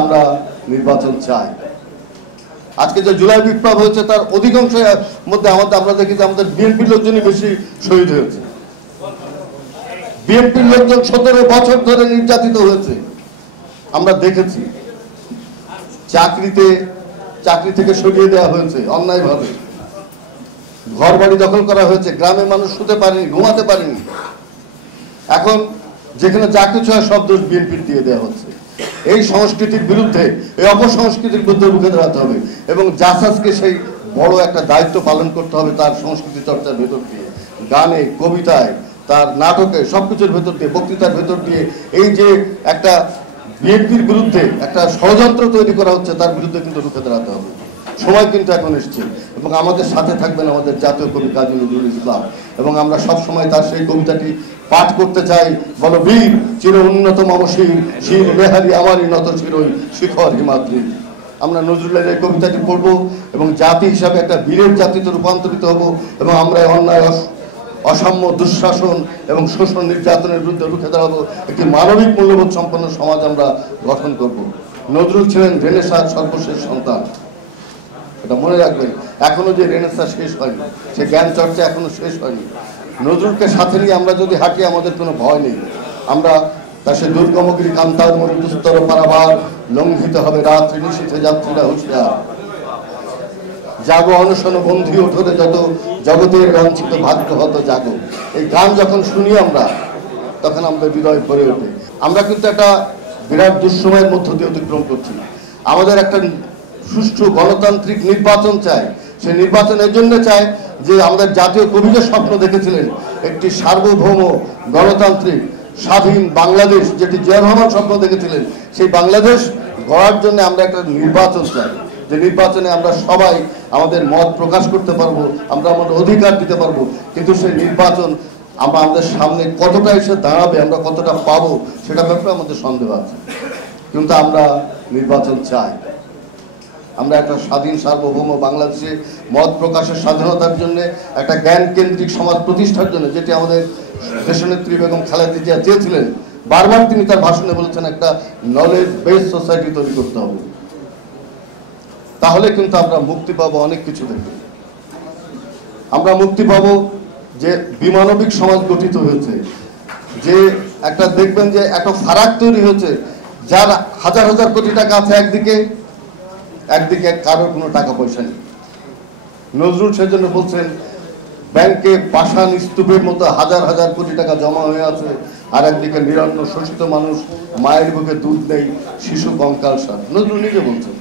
আমরা নির্বাচন চাই। আজকে যে জুলাই বিপ্লব হয়েছে তার অধিকাংশের মধ্যে আমরা দেখি যে আমাদের বিএনপির লোকজনই বেশি শহীদ হয়েছে। বিএনপির লোকজন 17 বছর ধরে নির্যাতিত হয়েছে, আমরা দেখেছি। চাকরি থেকে সরিয়ে দেওয়া হয়েছে অন্যায়ভাবে, ঘর বাড়ি দখল করা হয়েছে, গ্রামে মানুষ শুতে পারেনি, ঘুমাতে পারেনি। এখন যেখানে যা কিছু হয় সব দোষ বিএনপির দিয়ে দেওয়া হচ্ছে। এই সংস্কৃতির বিরুদ্ধে, এই অপসংস্কৃতির বিরুদ্ধে রুখে দাঁড়াতে হবে এবং জাসাসকে সেই বড় একটা দায়িত্ব পালন করতে হবে তার সংস্কৃতি চর্চার ভেতর দিয়ে, গানে, কবিতায়, তার নাটকে, সবকিছুর ভেতর দিয়ে, বক্তৃতার ভেতর দিয়ে এই যে একটা বিএনপির বিরুদ্ধে একটা ষড়যন্ত্র তৈরি করা হচ্ছে তার বিরুদ্ধে কিন্তু রুখে দাঁড়াতে হবে। সময় কিন্তু এখন এসছে এবং আমাদের সাথে থাকবেন আমাদের জাতীয় কবি কাজী নজরুল ইসলাম এবং আমরা সব সময় তার সেই কবিতাটি পাঠ করতে চাই। বলো বীর চির উন্নত মমশির শির বেহারি আমারই নত শিরই শিখর হিমাদ্রি। আমরা নজরুলের এই কবিতাটি পড়বো এবং জাতি হিসাবে একটা বীরের জাতিতে রূপান্তরিত হব এবং আমরা অন্যায়, অসাম্য, দুঃশাসন এবং শোষণ, নির্যাতনের বিরুদ্ধে রুখে দাঁড়াবো। একটি মানবিক মূল্যবোধ সম্পন্ন সমাজ আমরা গঠন করব। নজরুল ছিলেন রেনেসাঁর সর্বশেষ সন্তান, এটা মনে রাখবেন। এখনো যে রেনেসাঁ শেষ হয়নি, সে জ্ঞান চর্চা এখনো শেষ হয়নি। নজরুলকে সাথে নিয়ে আমরা যদি হাঁটি আমাদের কোনো ভয় নেই। আমরা তা সে দুর্গমগিরি কান্তার মরি দুস্তর পারাবার লঙ্ঘিত হবে রাত্রি নিশীথে যাত্রীরা হুঁশিয়ার। জাগো অনশন বন্ধি ওঠরে যত জগতের লাঞ্ছিত ভাগ্য হত জাগো। এই গান যখন শুনি আমরা তখন আমাদের হৃদয় ভরে ওঠে। আমরা কিন্তু একটা বিরাট দুঃসময়ের মধ্য দিয়ে অতিক্রম করছি। আমাদের একটা সুষ্ঠু গণতান্ত্রিক নির্বাচন চাই। সেই নির্বাচনের জন্য চাই যে আমাদের জাতীয় কবি যে স্বপ্ন দেখেছিলেন একটি সার্বভৌম গণতান্ত্রিক স্বাধীন বাংলাদেশ, যেটি জিয়া রহমান স্বপ্ন দেখেছিলেন, সেই বাংলাদেশ গড়ার জন্য আমরা একটা নির্বাচন চাই, যে নির্বাচনে আমরা সবাই আমাদের মত প্রকাশ করতে পারবো, আমরা আমাদের অধিকার দিতে পারবো। কিন্তু সেই নির্বাচন আমাদের সামনে কতটা এসে দাঁড়াবে, আমরা কতটা পাবো, সেটা ব্যাপারে আমাদের সন্দেহ আছে। কিন্তু আমরা নির্বাচন চাই। আমরা একটা স্বাধীন সার্বভৌম বাংলাদেশে মত প্রকাশের স্বাধীনতার জন্য, একটা জ্ঞান কেন্দ্রিক সমাজ প্রতিষ্ঠার জন্য, যেটি আমাদের দেশনেত্রী বেগম খালেদা জিয়া চেয়েছিলেন। বারবার তিনি তার ভাষণে বলেছেন একটা নলেজ বেস সোসাইটি তৈরি করতে হবে। তাহলে কিন্তু আমরা মুক্তি পাবো অনেক কিছু থেকে। আমরা মুক্তি পাবো যে বিমানবিক সমাজ গঠিত হয়েছে, যে একটা দেখবেন যে একটা ফারাক তৈরি হয়েছে, যার হাজার হাজার কোটি টাকা আছে একদিকে কারোর কোনো টাকা পয়সা নেই। নজরুল সেজন্য বলছেন ব্যাংকে পাষাণ স্তূপের মতো হাজার হাজার কোটি টাকা জমা হয়ে আছে, আর একদিকে নিরন্ন শোষিত মানুষ, মায়ের বুকে দুধ নেই, শিশু কঙ্কাল সার। নজরুল নিজে বলছেন।